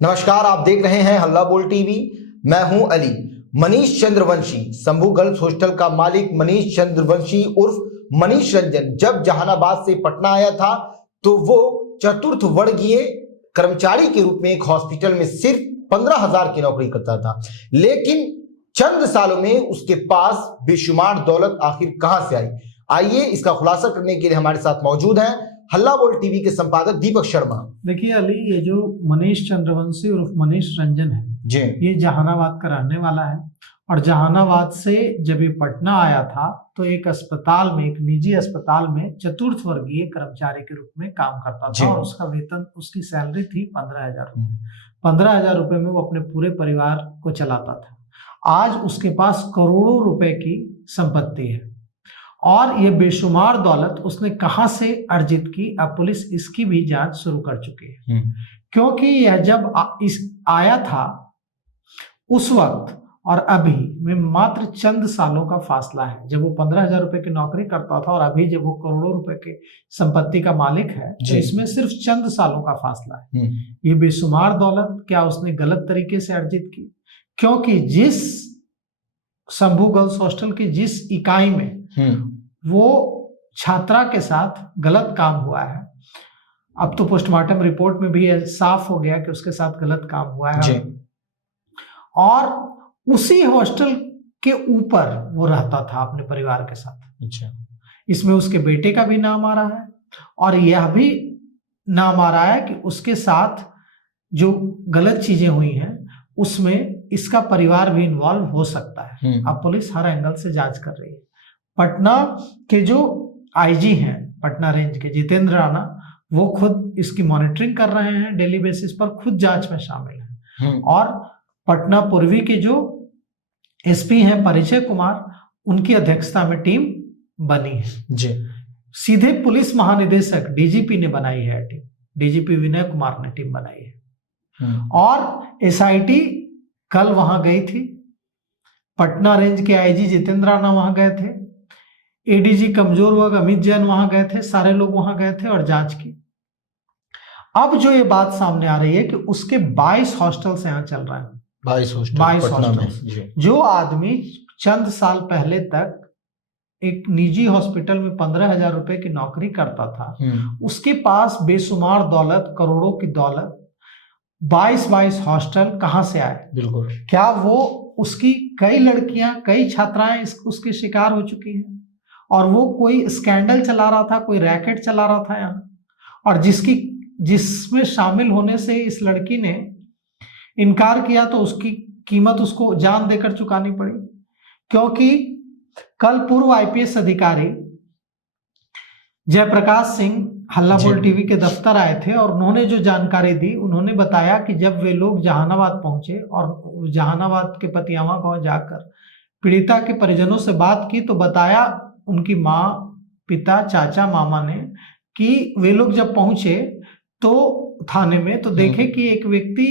नमस्कार, आप देख रहे हैं हल्ला बोल टीवी। मैं हूं अली। मनीष चंद्रवंशी, शंभू गर्ल्स हॉस्टल का मालिक मनीष चंद्रवंशी उर्फ मनीष रंजन जब जहानाबाद से पटना आया था तो वो चतुर्थ वर्गीय कर्मचारी के रूप में एक हॉस्पिटल में सिर्फ 15,000 की नौकरी करता था। लेकिन चंद सालों में उसके पास बेशुमार दौलत आखिर कहां से आई? आइए इसका खुलासा करने के लिए हमारे साथ मौजूद हैं हल्ला बोल टीवी के संपादक दीपक शर्मा। देखिए अली, ये जो मनीष चंद्रवंशी उर्फ मनीष रंजन है जी, ये जहानाबाद का रहने वाला है और जहानाबाद से जब ये पटना आया था तो एक अस्पताल में, एक निजी अस्पताल में चतुर्थ वर्गीय कर्मचारी के रूप में काम करता था और उसका वेतन, उसकी सैलरी थी 15,000 रुपये। 15,000 रुपये में वो अपने पूरे परिवार को चलाता था। आज उसके पास करोड़ों रुपए की संपत्ति है और ये बेशुमार दौलत उसने कहां से अर्जित की, अब पुलिस इसकी भी जांच शुरू कर चुकी है। क्योंकि यह जब आया था उस वक्त और अभी में मात्र चंद सालों का फासला है। जब वो 15,000 रुपए की नौकरी करता था और अभी जब वो करोड़ों रुपए की संपत्ति का मालिक है तो इसमें सिर्फ चंद सालों का फासला है। ये बेशुमार दौलत क्या उसने गलत तरीके से अर्जित की? क्योंकि जिस शंभू गर्ल्स हॉस्टल की जिस इकाई में वो छात्रा के साथ गलत काम हुआ है, अब तो पोस्टमार्टम रिपोर्ट में भी साफ हो गया कि उसके साथ गलत काम हुआ है और उसी हॉस्टल के ऊपर वो रहता था अपने परिवार के साथ। अच्छा, इसमें उसके बेटे का भी नाम आ रहा है और यह भी नाम आ रहा है कि उसके साथ जो गलत चीजें हुई हैं उसमें इसका परिवार भी इन्वॉल्व हो सकता है। अब पुलिस हर एंगल से जांच कर रही है। पटना के जो आईजी हैं पटना रेंज के जितेंद्र राणा, वो खुद इसकी मॉनिटरिंग कर रहे हैं, डेली बेसिस पर खुद जांच में शामिल हैं। और पटना पूर्वी के जो एसपी हैं परिचय कुमार, उनकी अध्यक्षता में टीम बनी है जी। सीधे पुलिस महानिदेशक डीजीपी ने बनाई है टीम, डीजीपी विनय कुमार ने टीम बनाई है। और एसआईटी कल वहां गई थी, पटना रेंज के आईजी जितेंद्र राणा वहां गए थे, एडीजी कमजोर वर्ग अमित जैन वहां गए थे, सारे लोग वहां गए थे और जांच की। अब जो ये बात सामने आ रही है कि उसके 22 हॉस्टल्स यहाँ चल रहे हैं। 22 हॉस्टल। जो आदमी चंद साल पहले तक एक निजी हॉस्पिटल में 15,000 रुपए की नौकरी करता था, उसके पास बेशुमार दौलत, करोड़ों की दौलत, 22 हॉस्टल कहां से आए? बिल्कुल, क्या वो उसकी कई लड़कियां, कई छात्राएं उसके शिकार हो चुकी हैं और वो कोई स्कैंडल चला रहा था, कोई रैकेट चला रहा था यहाँ, और जिसमें शामिल होने से इस लड़की ने इनकार किया तो उसकी कीमत उसको जान देकर चुकानी पड़ी। क्योंकि कल पूर्व आईपीएस अधिकारी जयप्रकाश सिंह हल्ला बोल टीवी के दफ्तर आए थे और उन्होंने जो जानकारी दी, उन्होंने बताया कि जब वे लोग जहानाबाद पहुंचे और जहानाबाद के पतियावा गांव जाकर पीड़िता के परिजनों से बात की तो बताया उनकी माँ, पिता, चाचा, मामा ने कि वे लोग जब पहुंचे तो थाने में तो देखे कि एक व्यक्ति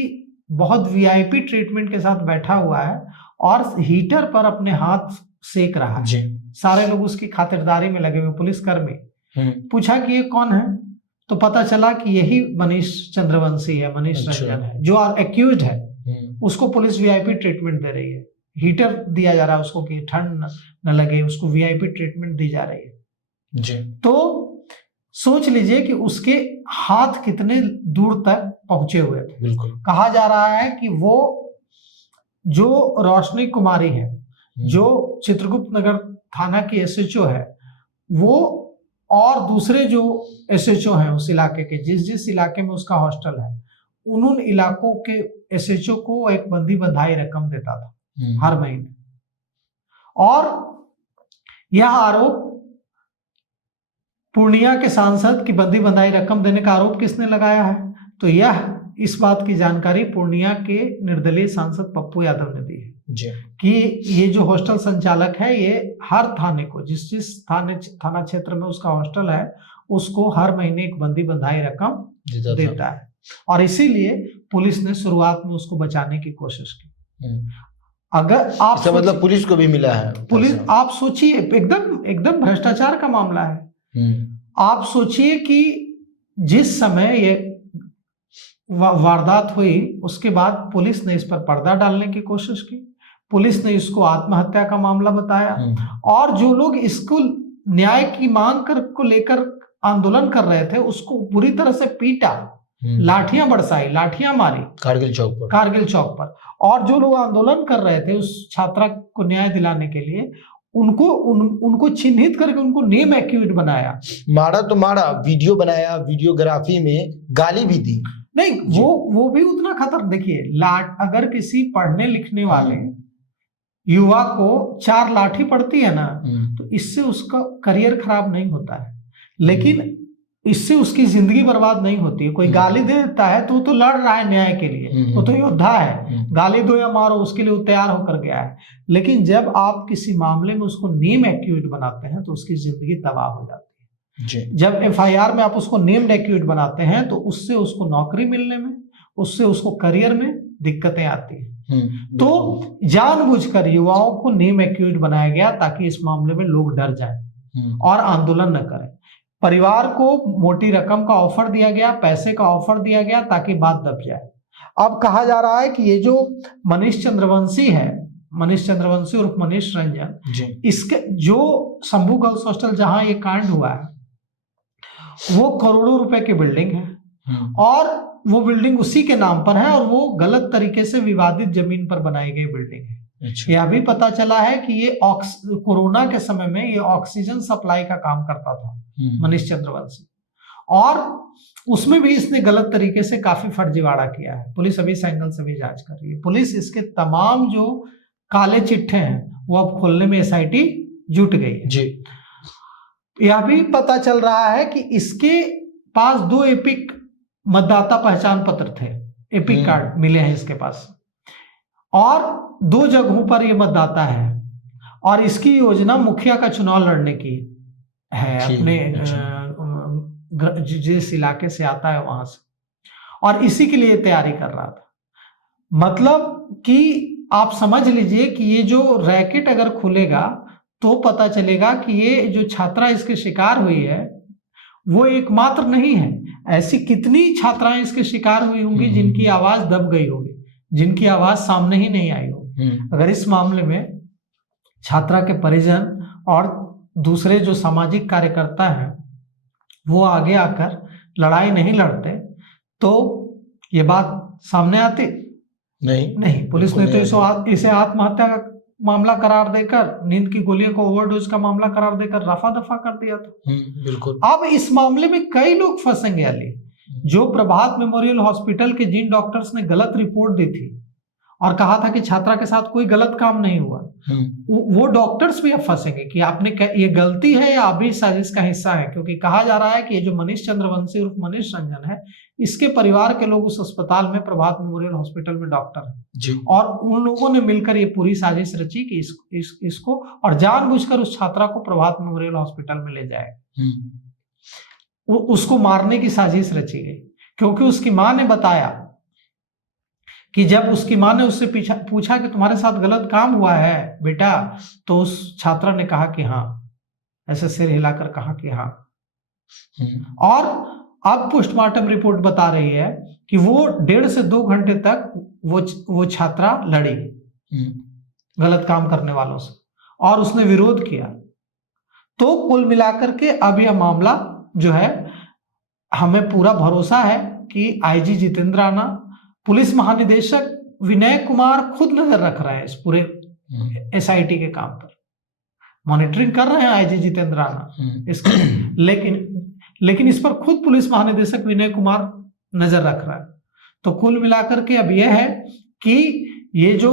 बहुत वीआईपी ट्रीटमेंट के साथ बैठा हुआ है और हीटर पर अपने हाथ सेक रहा है। सारे लोग उसकी खातिरदारी में लगे हुए, पुलिसकर्मी। पूछा कि ये कौन है तो पता चला कि यही मनीष चंद्रवंशी है, मनीष रंजन है, जो एक्यूज्ड है। उसको पुलिस वीआईपी ट्रीटमेंट दे रही है, हीटर दिया जा रहा है उसको कि ठंड न लगे, उसको वीआईपी ट्रीटमेंट दी जा रही है जी। तो सोच लीजिए कि उसके हाथ कितने दूर तक पहुंचे हुए थे। बिल्कुल, कहा जा रहा है कि वो जो रोशनी कुमारी है, जो चित्रगुप्त नगर थाना की एसएचओ है, वो और दूसरे जो एसएचओ हैं उस इलाके के, जिस इलाके में उसका हॉस्टल है, उन इलाकों के एसएचओ को एक बंदी बंधाई रकम देता था हर महीने। और यह आरोप पूर्णिया के सांसद की बंदी बंधाई रकम देने का आरोप किसने लगाया है? तो यह इस बात की जानकारी पूर्णिया के निर्दलीय सांसद पप्पू यादव ने दी है जी। कि ये जो हॉस्टल संचालक है ये हर थाने को, जिस थाना क्षेत्र में उसका हॉस्टल है, उसको हर महीने एक बंदी बंधाई रकम देता है और इसीलिए पुलिस ने शुरुआत में उसको बचाने की कोशिश की। अगर आप मतलब पुलिस को भी मिला है, पुलिस, आप सोचिए, एकदम भ्रष्टाचार का मामला है। आप सोचिए कि जिस समय ये वारदात हुई उसके बाद पुलिस ने इस पर पर्दा डालने की कोशिश की। पुलिस ने इसको आत्महत्या का मामला बताया और जो लोग इसको न्याय की मांग को लेकर आंदोलन कर रहे थे उसको बुरी तरह से पीटा, लाठियां बरसाई, लाठियां मारी कारगिल चौक पर। और जो लोग आंदोलन कर रहे थे उस छात्रा को न्याय दिलाने के लिए उनको चिन्हित करके उनको नेम एक्यूट बनाया। मारा तो मारा, वीडियो बनाया, वीडियोग्राफी में गाली भी दी। नहीं, वो भी उतना खतर। देखिए, अगर किसी पढ़ने लिखने वाले युवा को 4 लाठी पड़ती है ना, तो इससे उसका करियर खराब नहीं होता है, लेकिन इससे उसकी जिंदगी बर्बाद नहीं होती है। कोई गाली दे देता है तो लड़ रहा है न्याय के लिए, वो तो योद्धा है, गाली दो या मारो उसके लिए वो तैयार होकर गया है। लेकिन जब आप किसी मामले में उसको नेम एक्यूट बनाते हैं तो उसकी जिंदगी तबाह हो जाती है। जब एफआईआर में आप उसको नेम्ड एक्यूट बनाते हैं तो उससे उसको नौकरी मिलने में, उससे उसको करियर में दिक्कतें आती हैं। तो जानबूझकर युवाओं को नेम एक्यूट बनाया गया ताकि इस मामले में लोग डर जाएं और आंदोलन न करें। परिवार को मोटी रकम का ऑफर दिया गया, पैसे का ऑफर दिया गया ताकि बात दब जाए। अब कहा जा रहा है कि ये जो मनीष चंद्रवंशी है, मनीष चंद्रवंशी उर्फ मनीष रंजन, इसके जो शंभू गर्ल्स हॉस्टल जहां ये कांड हुआ है वो करोड़ों रुपए की बिल्डिंग है और वो बिल्डिंग उसी के नाम पर है और वो गलत तरीके से विवादित जमीन पर बनाई गई बिल्डिंग है। यह भी पता चला है कि ये कोरोना के समय में ये ऑक्सीजन सप्लाई का काम करता था मनीष चंद्रवंशी, और उसमें भी इसने गलत तरीके से काफी फर्जीवाड़ा किया है। पुलिस अभी इस एंगल से भी जांच कर रही है। पुलिस इसके तमाम जो काले चिट्ठे हैं वो अब खोलने में एसआईटी जुट गई है जी। यह भी पता चल रहा है कि इसके पास 2 एपिक मतदाता पहचान पत्र थे, एपिक कार्ड मिले हैं इसके पास, और 2 जगहों पर यह मतदाता है और इसकी योजना मुखिया का चुनाव लड़ने की है अपने जिस इलाके से आता है वहां से, और इसी के लिए तैयारी कर रहा था। मतलब कि आप समझ लीजिए कि ये जो रैकेट अगर खुलेगा तो पता चलेगा कि ये जो छात्रा इसके शिकार हुई है वो एकमात्र नहीं है। ऐसी कितनी छात्राएं इसके शिकार हुई होंगी जिनकी आवाज दब गई होगी, जिनकी आवाज सामने ही नहीं आई होगी। अगर इस मामले में छात्रा के परिजन और दूसरे जो सामाजिक कार्यकर्ता हैं वो आगे आकर लड़ाई नहीं लड़ते तो ये बात सामने आती नहीं। पुलिस ने तो इसे आत्महत्या का मामला करार देकर, नींद की गोलियों को ओवरडोज का मामला करार देकर रफा दफा कर दिया था। बिल्कुल। अब इस मामले में कई लोग फंसेंगे अली। जो प्रभात मेमोरियल हॉस्पिटल के जिन डॉक्टर्स ने गलत रिपोर्ट दी थी और कहा था कि छात्रा के साथ कोई गलत काम नहीं हुआ, वो डॉक्टर्स भी अब फंसेंगे कि आपने ये गलती है या अभी साजिश का हिस्सा है। क्योंकि कहा जा रहा है कि ये जो मनीष चंद्रवंशी उर्फ मनीष रंजन है, इसके परिवार के लोग उस अस्पताल में, प्रभात मेमोरियल हॉस्पिटल में डॉक्टर हैं, और उन लोगों ने मिलकर ये पूरी साजिश रची कि इसको और जानबूझकर उस छात्रा को प्रभात मेमोरियल हॉस्पिटल में ले जाए, उसको मारने की साजिश रची गई। क्योंकि उसकी मां ने बताया कि जब उसकी मां ने उससे पूछा कि तुम्हारे साथ गलत काम हुआ है बेटा, तो उस छात्रा ने कहा कि हाँ, ऐसे सिर हिलाकर कहा कि हाँ। और अब पोस्टमार्टम रिपोर्ट बता रही है कि वो 1.5 से 2 घंटे तक वो छात्रा लड़ी गलत काम करने वालों से और उसने विरोध किया। तो कुल मिलाकर के अब यह मामला जो है, हमें पूरा भरोसा है कि आईजी जितेंद्र राणा, पुलिस महानिदेशक विनय कुमार खुद नजर रख रहे हैं इस पूरे एसआईटी के काम पर, मॉनिटरिंग कर रहे हैं आईजी जितेंद्र राणा इसके, लेकिन इस पर खुद पुलिस महानिदेशक विनय कुमार नजर रख रहा है। तो कुल मिलाकर के अब यह है कि ये जो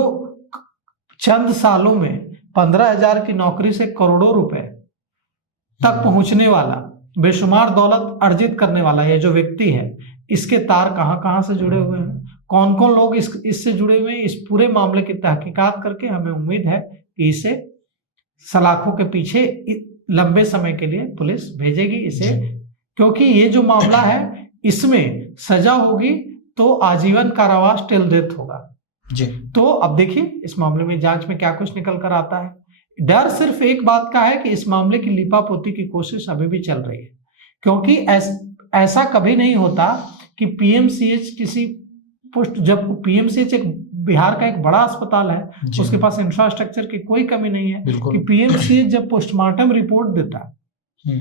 चंद सालों में 15,000 की नौकरी से करोड़ों रुपए तक पहुंचने वाला, बेशुमार दौलत अर्जित करने वाला ये जो व्यक्ति है, इसके तार कहां से जुड़े हुए हैं, कौन कौन लोग इससे जुड़े हुए हैं, इस पूरे मामले की तहकीकात करके हमें उम्मीद है कि इसे सलाखों के पीछे लंबे समय के लिए पुलिस भेजेगी इसे, क्योंकि ये जो मामला है इसमें सजा होगी तो आजीवन कारावास टिल डेथ होगा जी। तो अब देखिए इस मामले में जांच में क्या कुछ निकल कर आता है। डर सिर्फ एक बात का है कि इस मामले की लिपापोती की कोशिश अभी भी चल रही है, क्योंकि ऐसा कभी नहीं होता कि पीएमसीएच किसी पोस्ट, जब पीएमसीएच एक बिहार का एक बड़ा अस्पताल है, जी। उसके पास इंफ्रास्ट्रक्चर की कोई कमी नहीं है, बिल्कुल। कि पीएमसीएच जब पोस्टमार्टम रिपोर्ट देता है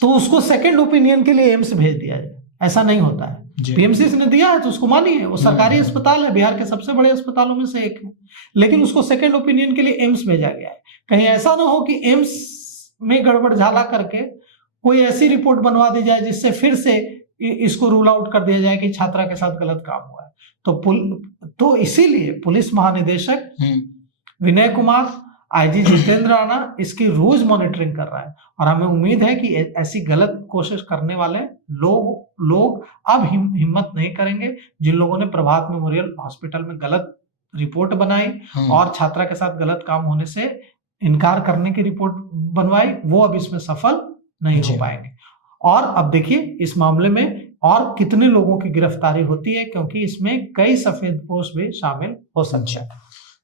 तो उसको सेकंड ओपिनियन के लिए एम्स भेज दिया जाए, ऐसा नहीं होता है। पीएमसीएच ने दिया है तो उसको मानिए, वो सरकारी अस्पताल है, बिहार के सबसे बड़े अस्पतालों में से एक है, लेकिन उसको सेकंड ओपिनियन के लिए एम्स भेजा गया है। कहीं ऐसा ना हो कि एम्स में गड़बड़ झाला करके कोई ऐसी रिपोर्ट बनवा दी जाए जिससे फिर से इसको रूल आउट कर दिया जाए कि छात्रा के साथ गलत काम हुआ है। तो इसीलिए पुलिस महानिदेशक विनय कुमार, आईजी जितेंद्र राणा इसकी रोज मॉनिटरिंग कर रहा है, और हमें उम्मीद है कि ऐसी गलत कोशिश करने वाले लोग अब हिम्मत नहीं करेंगे। जिन लोगों ने प्रभात मेमोरियल हॉस्पिटल में गलत रिपोर्ट बनाई और छात्रा के साथ गलत काम होने से इनकार करने की रिपोर्ट बनवाई, वो अब इसमें सफल नहीं हो पाएंगे। और अब देखिए इस मामले में और कितने लोगों की गिरफ्तारी होती है, क्योंकि इसमें कई सफेदपोश भी शामिल हो सकते हैं।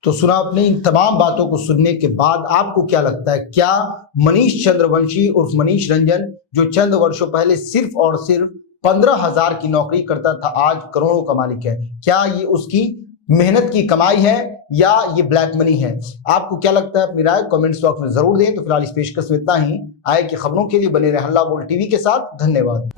तो सुना आपने। इन तमाम बातों को सुनने के बाद आपको क्या लगता है, क्या मनीष चंद्रवंशी उर्फ मनीष रंजन, जो चंद वर्षों पहले सिर्फ और सिर्फ 15,000 की नौकरी करता था, आज करोड़ों का मालिक है? क्या ये उसकी मेहनत की कमाई है या ये ब्लैक मनी है? आपको क्या लगता है? अपनी राय कमेंट्स बॉक्स में जरूर दें। तो फिलहाल इस पेशकश में इतना ही। आए की खबरों के लिए बने रहे हल्ला बोल टीवी के साथ। धन्यवाद।